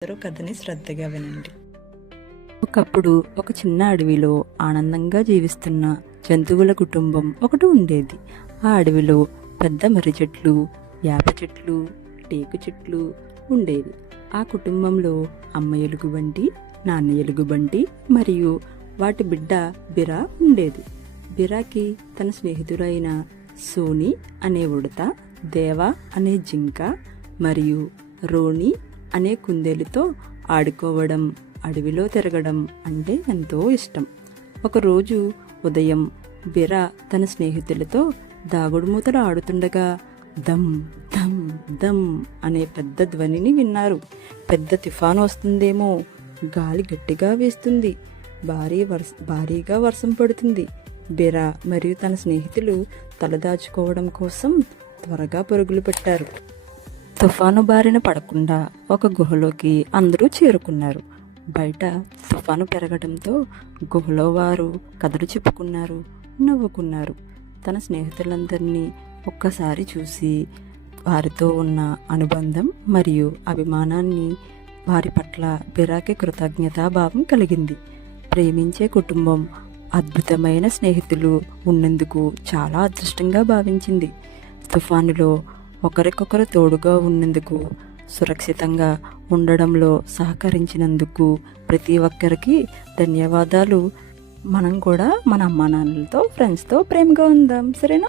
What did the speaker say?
అందరూ కథని శ్రద్ధగా వినండి. ఒకప్పుడు ఒక చిన్న అడవిలో ఆనందంగా జీవిస్తున్న జంతువుల కుటుంబం ఒకటి ఉండేది. ఆ అడవిలో పెద్ద మర్రి చెట్లు, వేప చెట్లు, టేకు చెట్లు ఉండేవి. ఆ కుటుంబంలో అమ్మ ఎలుగుబంటి, నాన్న ఎలుగుబంటి మరియు వాటి బిడ్డ బిరా ఉండేది. బిరాకి తన స్నేహితులైన సోని అనే ఉడత, దేవ అనే జింక మరియు రోని అనే కుందేలుతో ఆడుకోవడం, అడవిలో తిరగడం అంటే ఎంతో ఇష్టం. ఒకరోజు ఉదయం బిరా తన స్నేహితులతో దాగుడుమూతలు ఆడుతుండగా దమ్ దమ్ దమ్ అనే పెద్ద ధ్వనిని విన్నారు. పెద్ద తుఫాను వస్తుందేమో, గాలి గట్టిగా వేస్తుంది, భారీగా వర్షం పడుతుంది. బిరా మరియు తన స్నేహితులు తలదాచుకోవడం కోసం త్వరగా పరుగులు పెట్టారు. తుఫాను బారిన పడకుండా ఒక గుహలోకి అందరూ చేరుకున్నారు. బయట తుఫాను పెరగడంతో గుహలో వారు కథలు చెప్పుకున్నారు, నవ్వుకున్నారు. తన స్నేహితులందరినీ ఒక్కసారి చూసి వారితో ఉన్న అనుబంధం మరియు అభిమానాన్ని వారి పట్ల బిరాకి కృతజ్ఞతాభావం కలిగింది. ప్రేమించే కుటుంబం, అద్భుతమైన స్నేహితులు ఉన్నందుకు చాలా అదృష్టంగా భావించింది. తుఫానులో ఒకరికొకరు తోడుగా ఉన్నందుకు, సురక్షితంగా ఉండడంలో సహకరించినందుకు ప్రతి ఒక్కరికి ధన్యవాదాలు. మనం కూడా మన అమ్మా నాన్నలతో, ఫ్రెండ్స్తో ప్రేమగా ఉందాం, సరేనా?